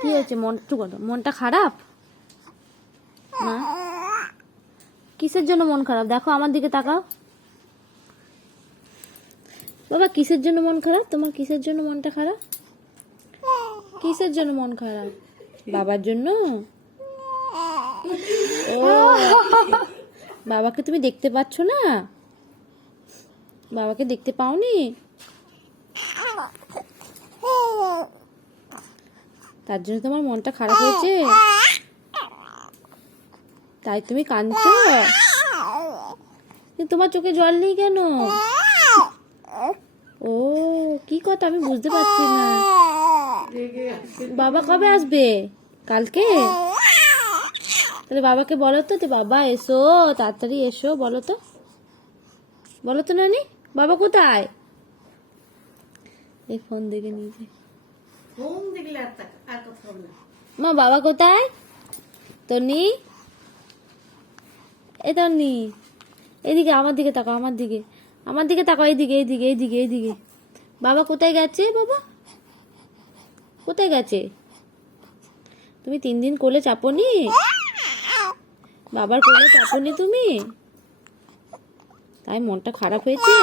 কি হয়েছে? মনটা খারাপ না? কিসের জন্য মন খারাপ? দেখো আমার দিকে তাকাও বাবা। কিসের জন্য মন খারাপ তোমার? কিসের জন্য মনটা খারাপ? কিসের জন্য মন খারাপ? বাবার জন্য? ও, বাবাকে তুমি দেখতে পাচ্ছ না? বাবাকে দেখতে পাওনি? তার জন্য তোমার মনটা খারাপ হয়েছে? তাই তুমি কাঁদছো? কিন্তু তোমার চোখে জল নেই কেন? ও, কি কথা আমি বুঝতে পারছি না। বাবা কবে আসবে? কালকে? তাহলে বাবাকে বলো তো, বাবা এসো, তাড়াতাড়ি এসো, বলো তো, বলো তো নানি। বাবা কোথায়? এই ফোন দেখে নিয়েছে। মা বাবা কোথায়? তনি, এ তনি, এদিকে আমার দিকে তাকাও, আমার দিকে তাকাও, এইদিকে। বাবা কোথায় গেছে? বাবা কোথায় গেছে? তুমি 3 দিন কোলে চাপনি? বাবার কোলে চাপনি তুমি? তাই মনটা খারাপ হয়েছে?